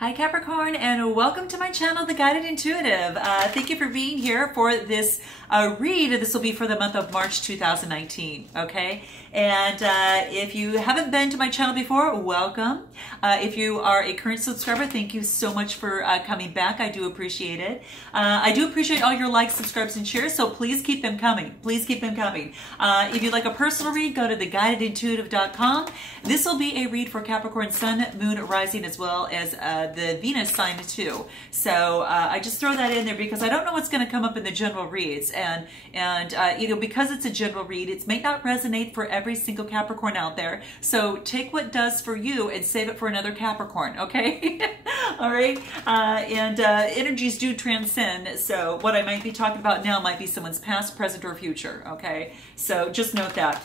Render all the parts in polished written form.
Hi Capricorn, and welcome to my channel, The Guided Intuitive. Thank you for being here for this read. This will be for the month of March 2019, okay? And if you haven't been to my channel before, welcome. If you are a current subscriber, thank you so much for coming back. I do appreciate it. I do appreciate all your likes, subscribes, and shares, so please keep them coming. Please keep them coming. If you'd like a personal read, go to theguidedintuitive.com. This will be a read for Capricorn Sun, Moon, Rising, as well as the Venus sign too. So I just throw that in there because I don't know what's going to come up in the general reads, and you know, because it's a general read, it may not resonate for every single Capricorn out there. So take what does for you and save it for another Capricorn, okay? All right. Energies do transcend. So what I might be talking about now might be someone's past, present, or future. Okay. So just note that.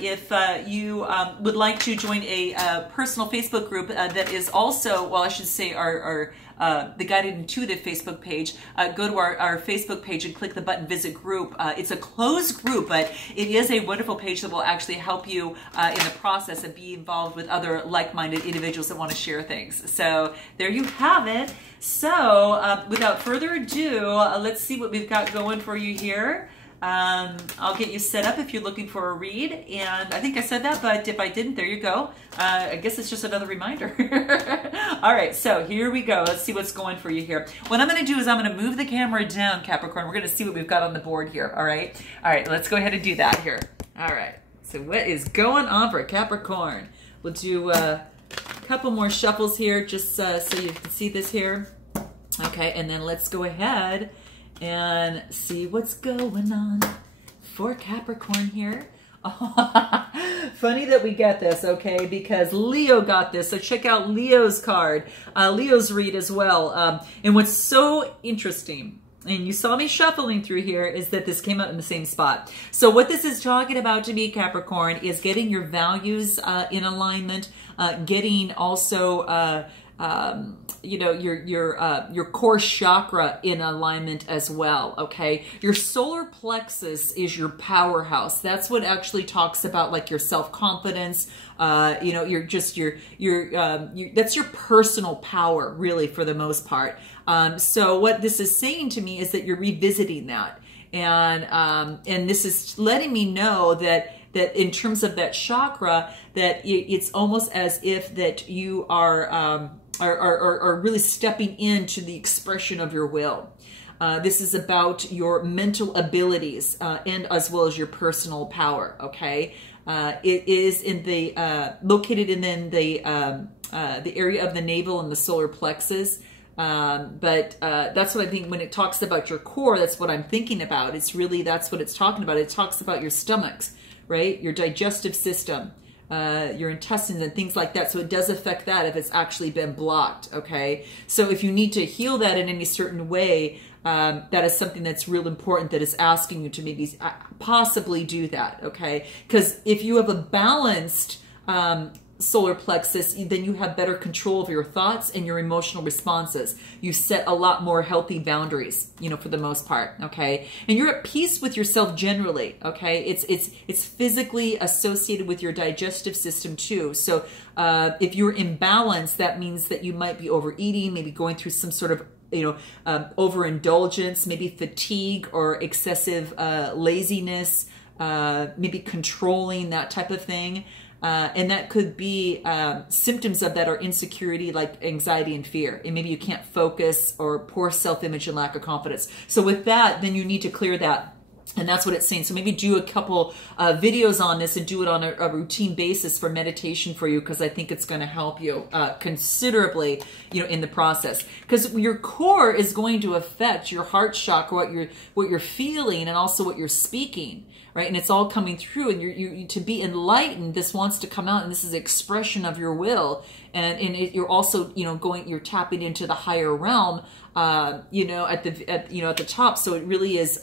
If you would like to join a personal Facebook group that is also, well, I should say our the Guided Intuitive Facebook page, go to our Facebook page and click the button Visit Group. It's a closed group, but it is a wonderful page that will actually help you in the process and be involved with other like-minded individuals that want to share things. So there you have it. So without further ado, let's see what we've got going for you here. I'll get you set up if you're looking for a read, and I think I said that, but if I didn't, there you go. I guess it's just another reminder. All right, so here we go. Let's see what's going for you here. What I'm going to do is I'm going to move the camera down, Capricorn. We're going to see what we've got on the board here, all right? All right, let's go ahead and do that here. All right, so what is going on for Capricorn? We'll do a couple more shuffles here just so you can see this here. Okay, and then let's go ahead and see what's going on for Capricorn here. Funny that we get this, okay, because Leo got this, so check out Leo's card, Leo's read as well. And what's so interesting, and you saw me shuffling through here, is that this came out in the same spot. So what this is talking about to me, Capricorn, is getting your values in alignment, getting also you know, your core chakra in alignment as well, okay? Your solar plexus is your powerhouse. That's what actually talks about like your self-confidence, you know, that's your personal power, really, for the most part. So what this is saying to me is that you're revisiting that. And this is letting me know that in terms of that chakra, that it's almost as if that you are really stepping into the expression of your will. This is about your mental abilities and as well as your personal power. Okay, it is in the located in the area of the navel and the solar plexus. But that's what I think when it talks about your core. That's what I'm thinking about. It's really, that's what it's talking about. It talks about your stomachs, right? Your digestive system. Your intestines and things like that. So it does affect that if it's actually been blocked, okay? So if you need to heal that in any certain way, that is something that's real important, that is asking you to maybe possibly do that, okay? Because if you have a balanced solar plexus, then you have better control of your thoughts and your emotional responses. You set a lot more healthy boundaries, you know, for the most part, okay? And you're at peace with yourself generally, okay? It's physically associated with your digestive system too. So if you're imbalanced, that means that you might be overeating, maybe going through some sort of, you know, overindulgence, maybe fatigue or excessive laziness, maybe controlling, that type of thing. And that could be symptoms of that are insecurity, like anxiety and fear. And maybe you can't focus, or poor self-image and lack of confidence. So with that, then you need to clear that. And that's what it's saying. So maybe do a couple videos on this and do it on a routine basis for meditation for you, because I think it's going to help you considerably, you know, in the process. Because your core is going to affect your heart chakra, what you're feeling, and also what you're speaking. Right? And it's all coming through, and you to be enlightened, this wants to come out, and this is expression of your will. And you're also, you know, you're tapping into the higher realm, you know, at the top. So it really is,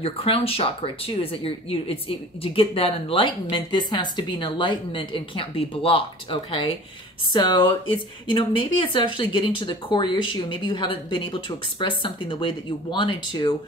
your crown chakra too, is that to get that enlightenment, this has to be an enlightenment and can't be blocked. Okay. So it's, you know, maybe it's actually getting to the core issue. Maybe you haven't been able to express something the way that you wanted to.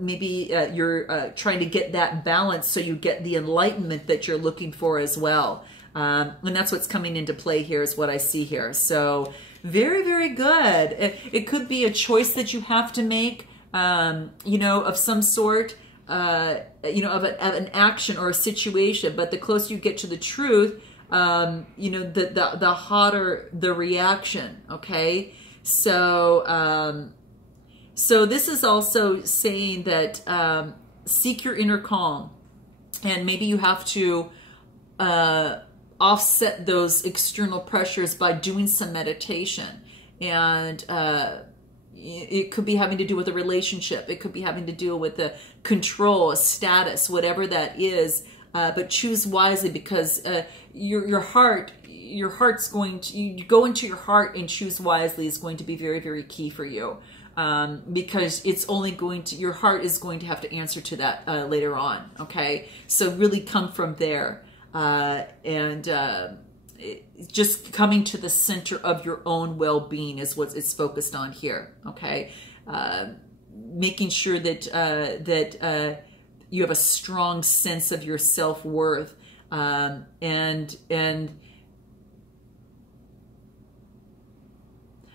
Maybe you're trying to get that balance so you get the enlightenment that you're looking for as well. And that's what's coming into play here, is what I see here. So Very, very good. It could be a choice that you have to make, you know, of some sort, you know, of an action or a situation. But the closer you get to the truth, you know, the hotter the reaction. Okay. So, so this is also saying that, seek your inner calm, and maybe you have to, offset those external pressures by doing some meditation. And, it could be having to do with a relationship. It could be having to do with a control, a status, whatever that is. But choose wisely, because your heart's going to, you go into your heart and choose wisely is going to be very, very key for you. Because it's only going to, your heart is going to have to answer to that later on. Okay. So really come from there. Just coming to the center of your own well-being is what it's focused on here. Okay. Making sure that, you have a strong sense of your self-worth, and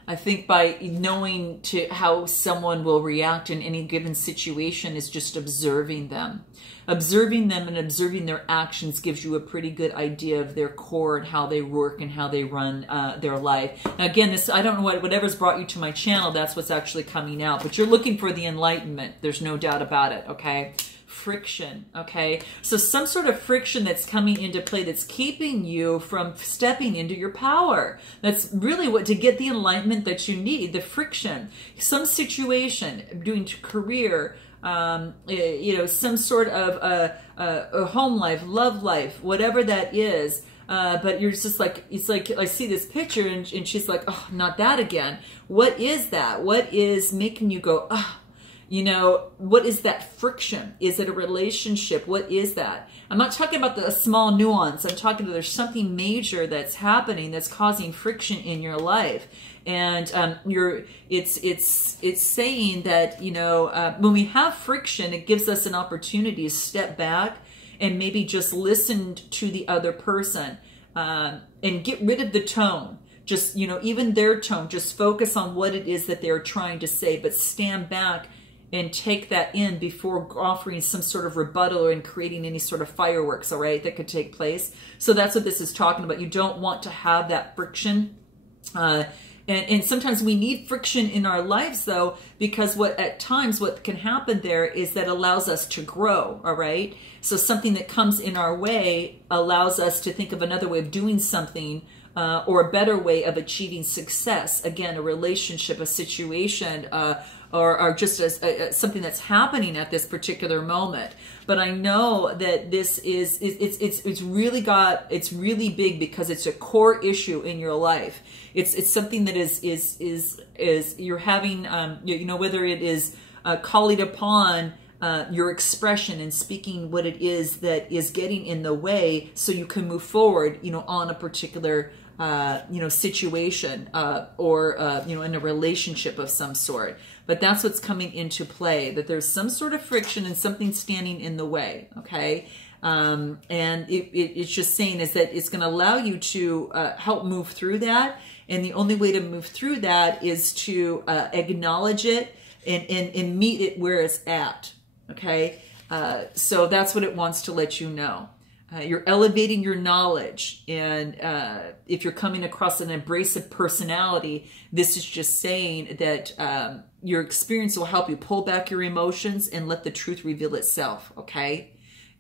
I think by knowing how someone will react in any given situation is just observing them. Observing them and observing their actions gives you a pretty good idea of their core and how they work and how they run their life. Now again, this, I don't know whatever's brought you to my channel, that's what's actually coming out. But you're looking for the enlightenment. There's no doubt about it, okay? Friction, okay? So some sort of friction that's coming into play that's keeping you from stepping into your power. That's really what, to get the enlightenment that you need, the friction. Some situation, doing career, you know, some sort of a home life, love life, whatever that is. But you're just like, it's like, I see this picture and she's like, oh, not that again. What is that? What is making you go, ah? You know, what is that friction? Is it a relationship? What is that? I'm not talking about a small nuance. I'm talking about there's something major that's happening that's causing friction in your life. And it's saying that, you know, when we have friction, it gives us an opportunity to step back and maybe just listen to the other person, and get rid of the tone. Just, you know, even their tone, just focus on what it is that they're trying to say, but stand back and take that in before offering some sort of rebuttal and creating any sort of fireworks, all right, that could take place. So that's what this is talking about. You don't want to have that friction. And sometimes we need friction in our lives, though, because at times what can happen there is that allows us to grow, all right? So something that comes in our way allows us to think of another way of doing something, or a better way of achieving success. Again, a relationship, a situation, or just something that's happening at this particular moment. But I know that this is, it's really big because it's a core issue in your life. It's something that is you're having, you know, whether it is calling upon your expression and speaking what it is that is getting in the way so you can move forward, you know, on a particular you know, situation, or, you know, in a relationship of some sort. But that's what's coming into play, that there's some sort of friction and something standing in the way, okay? And it's just saying is that it's going to allow you to help move through that. And the only way to move through that is to acknowledge it and meet it where it's at, okay? So that's what it wants to let you know. You're elevating your knowledge, and if you're coming across an abrasive personality, this is just saying that your experience will help you pull back your emotions and let the truth reveal itself, okay?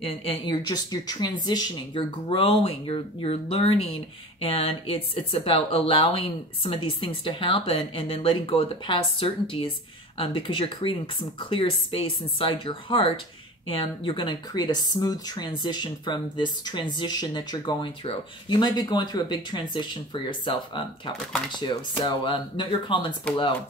And you're transitioning, you're growing, you're learning, and it's about allowing some of these things to happen and then letting go of the past certainties, because you're creating some clear space inside your heart. And you're going to create a smooth transition from this transition that you're going through. You might be going through a big transition for yourself, Capricorn, too. So note your comments below.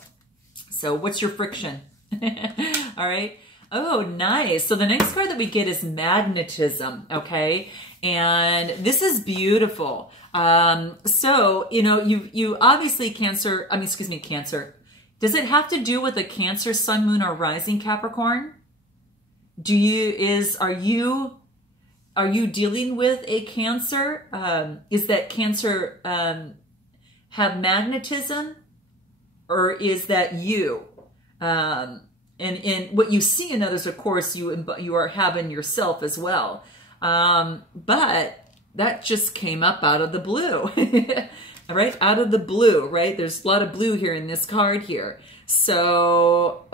So what's your friction? All right. Oh, nice. So the next card that we get is Magnetism, okay? And this is beautiful. So, you know, you obviously Cancer. Does it have to do with a Cancer, Sun, Moon, or Rising, Capricorn? Are you dealing with a Cancer? Is that Cancer have magnetism, or is that you? And what you see in others, of course, you are having yourself as well. But that just came up out of the blue, right? Out of the blue, right? There's a lot of blue here in this card here. So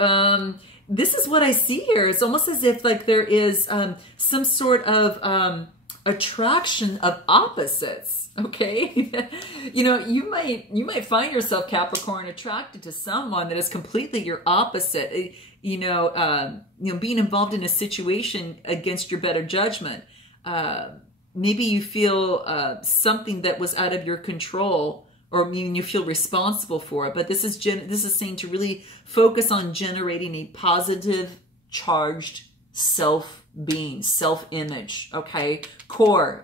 this is what I see here. It's almost as if like there is some sort of attraction of opposites. Okay, you might find yourself, Capricorn, attracted to someone that is completely your opposite. Being involved in a situation against your better judgment. Maybe you feel something that was out of your control, or you feel responsible for it. But this is saying to really focus on generating a positive, charged self-being, self-image, okay? Core,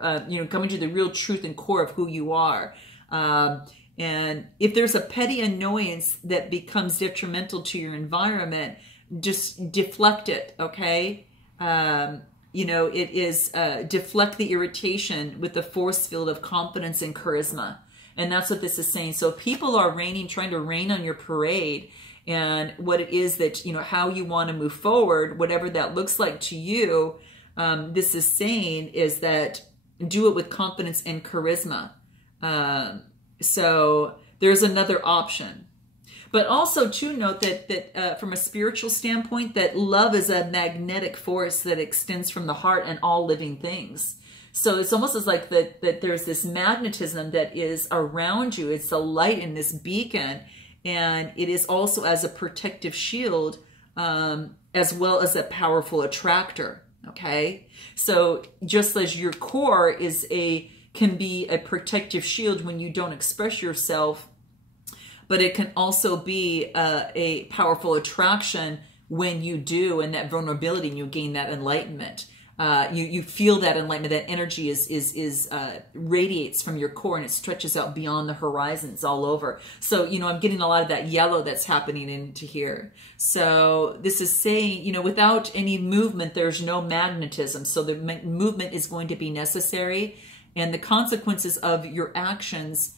coming to the real truth and core of who you are. And if there's a petty annoyance that becomes detrimental to your environment, just deflect it, okay? It is deflect the irritation with the force field of confidence and charisma. And that's what this is saying. So people are trying to rain on your parade, and what it is that, how you want to move forward, whatever that looks like to you, this is saying is that do it with confidence and charisma. So there's another option. But also to note that from a spiritual standpoint, that love is a magnetic force that extends from the heart and all living things. So it's almost as like that there's this magnetism that is around you. It's a light in this beacon, and it is also as a protective shield, as well as a powerful attractor. Okay, so just as your core can be a protective shield when you don't express yourself, but it can also be a powerful attraction when you do, and that vulnerability, and you gain that enlightenment. You feel that enlightenment, that energy radiates from your core, and it stretches out beyond the horizons all over. So, I'm getting a lot of that yellow that's happening into here. So this is saying, without any movement, there's no magnetism. So the movement is going to be necessary, and the consequences of your actions,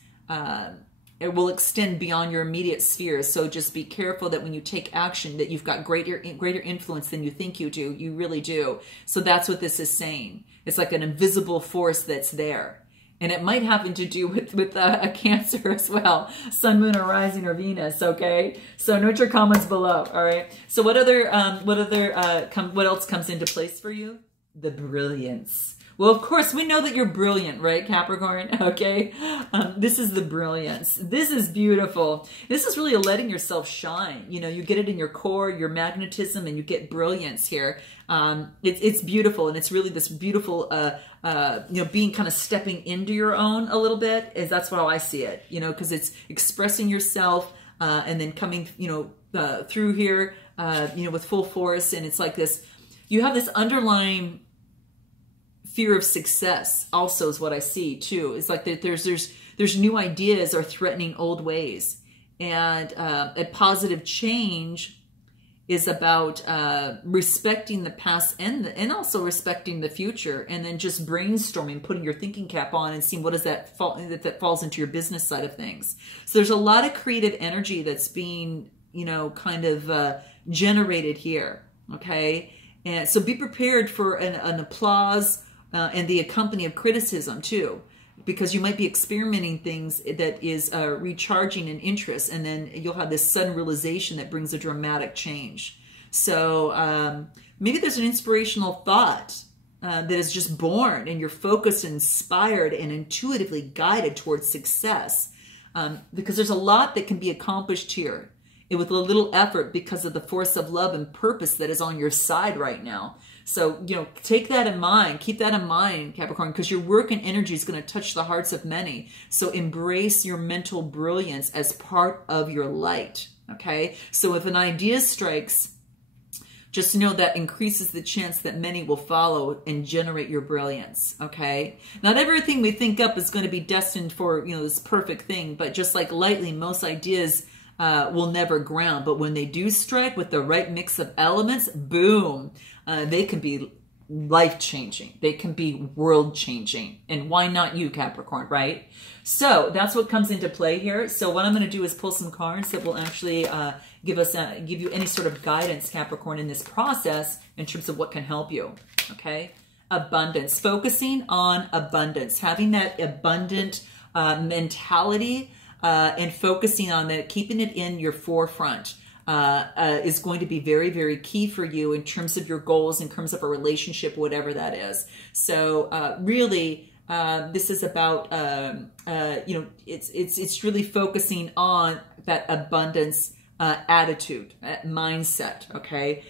it will extend beyond your immediate sphere. So just be careful that when you take action, that you've got greater influence than you think you do. You really do. So that's what this is saying. It's like an invisible force that's there. And it might have to do with a Cancer as well. Sun, Moon, or Rising, or Venus, okay? So note your comments below, all right? So what else comes into place for you? The brilliance. Well, of course, we know that you're brilliant, right, Capricorn? Okay. This is the brilliance. This is beautiful. This is really letting yourself shine. You get it in your core, your magnetism, and you get brilliance here. It's beautiful, and it's really this beautiful, being kind of stepping into your own a little bit. That's how I see it, because it's expressing yourself, and then coming, through here, with full force. And it's like this, you have this underlying fear of success also is what I see too. It's like that there's new ideas are threatening old ways, and a positive change is about respecting the past and also respecting the future, and then just brainstorming, putting your thinking cap on, and seeing what does that falls into your business side of things. So there's a lot of creative energy that's being kind of generated here. Okay, and so be prepared for an applause. And the accompany of criticism too, because you might be experimenting things that is recharging in interest, and then you'll have this sudden realization that brings a dramatic change. So maybe there's an inspirational thought that is just born, and you're focused, inspired, and intuitively guided towards success, because there's a lot that can be accomplished here with a little effort because of the force of love and purpose that is on your side right now. So, take that in mind. Keep that in mind, Capricorn, because your work and energy is going to touch the hearts of many. So embrace your mental brilliance as part of your light, okay? So if an idea strikes, just know that increases the chance that many will follow and generate your brilliance, okay? Not everything we think up is going to be destined for, this perfect thing, but just like lightly, most ideas will never ground. But when they do strike with the right mix of elements, boom, they can be life-changing. They can be world-changing. And why not you, Capricorn, right? So that's what comes into play here. So what I'm going to do is pull some cards that will actually give you any sort of guidance, Capricorn, in this process in terms of what can help you. Okay? Abundance. Focusing on abundance. Having that abundant mentality and focusing on that, keeping it in your forefront. Is going to be very, very key for you in terms of your goals, in terms of a relationship, whatever that is. So really, this is about, you know, it's really focusing on that abundance attitude, mindset, okay?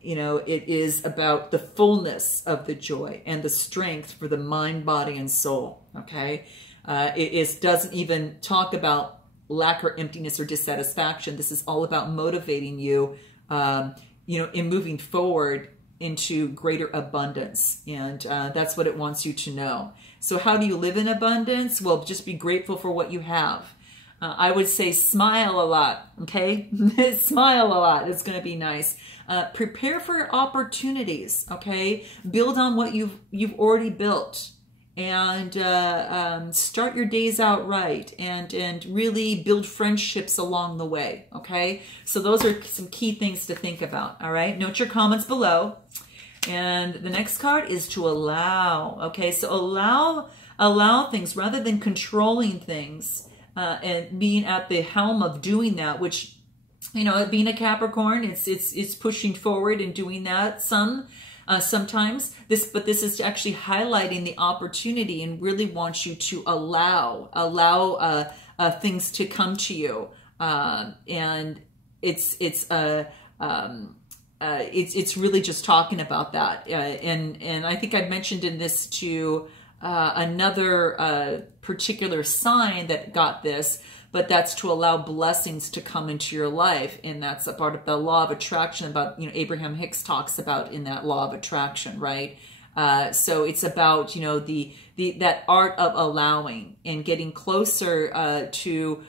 You know, it is about the fullness of the joy and the strength for the mind, body, and soul, okay? It doesn't even talk about lack or emptiness or dissatisfaction. This is all about motivating you, you know, in moving forward into greater abundance. And that's what it wants you to know. So how do you live in abundance? Well, just be grateful for what you have. I would say smile a lot, okay? Smile a lot. It's going to be nice. Prepare for opportunities, okay? Build on what you've already built. And start your days out right, and really build friendships along the way, okay? So those are some key things to think about, all right? Note your comments below. And the next card is to allow, okay? So allow things rather than controlling things and being at the helm of doing that, which, you know, being a Capricorn, it's pushing forward and doing that sometimes. But this is actually highlighting the opportunity and really wants you to allow things to come to you, and it's really just talking about that, and I think I mentioned in this to another particular sign that got this. But that's to allow blessings to come into your life. And that's a part of the law of attraction about, you know, Abraham Hicks talks about in that law of attraction, right? So it's about, you know, that art of allowing and getting closer to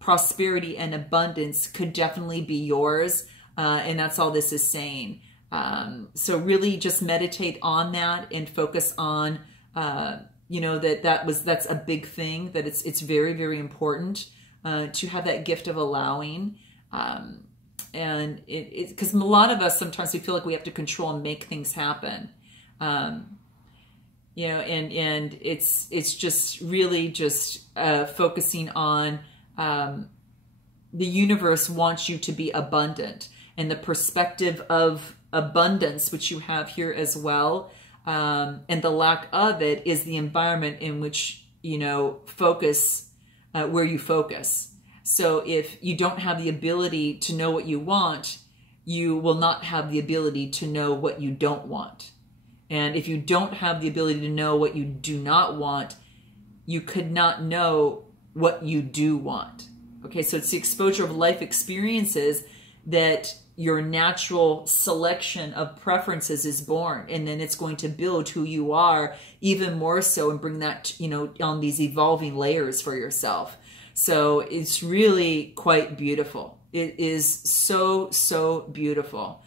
prosperity and abundance could definitely be yours. And that's all this is saying. So really just meditate on that and focus on, you know, that's a big thing, that it's very, very important to have that gift of allowing. And because a lot of us, sometimes we feel like we have to control and make things happen. You know, and it's just really just focusing on the universe wants you to be abundant, and the perspective of abundance, which you have here as well. And the lack of it is the environment in which, you know, focus, where you focus. So if you don't have the ability to know what you want, you will not have the ability to know what you don't want. And if you don't have the ability to know what you do not want, you could not know what you do want. Okay, so it's the exposure of life experiences that your natural selection of preferences is born, and then it's going to build who you are even more so, and bring that, you know, on these evolving layers for yourself. So it's really quite beautiful. It is so, so beautiful.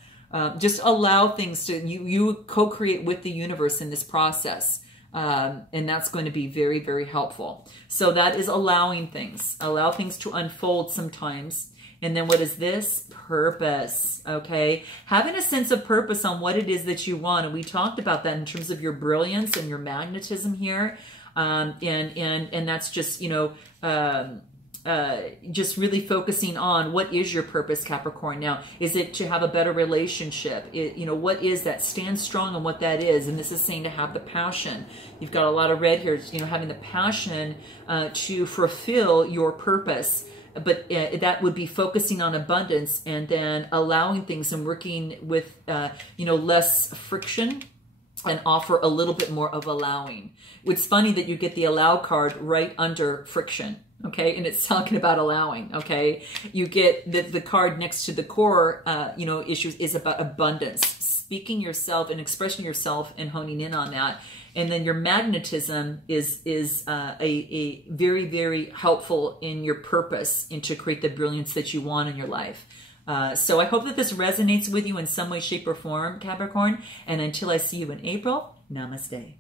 Just allow things to, you co-create with the universe in this process. And that's going to be very, very helpful. So that is allowing things. Allow things to unfold sometimes. And then what is this? Purpose, okay? Having a sense of purpose on what it is that you want. And we talked about that in terms of your brilliance and your magnetism here. And that's just, you know, just really focusing on what is your purpose, Capricorn. Now, is it to have a better relationship? You know, what is that? Stand strong on what that is. And this is saying to have the passion. You've got a lot of red here, you know, having the passion to fulfill your purpose. But that would be focusing on abundance, and then allowing things and working with, you know, less friction, and offer a little bit more of allowing. It's funny that you get the allow card right under friction, okay? And it's talking about allowing, okay? You get the card next to the core, you know, issues is about abundance, speaking yourself and expressing yourself and honing in on that. And then your magnetism is a very, very helpful in your purpose and to create the brilliance that you want in your life. So I hope that this resonates with you in some way, shape, or form, Capricorn. And until I see you in April, namaste.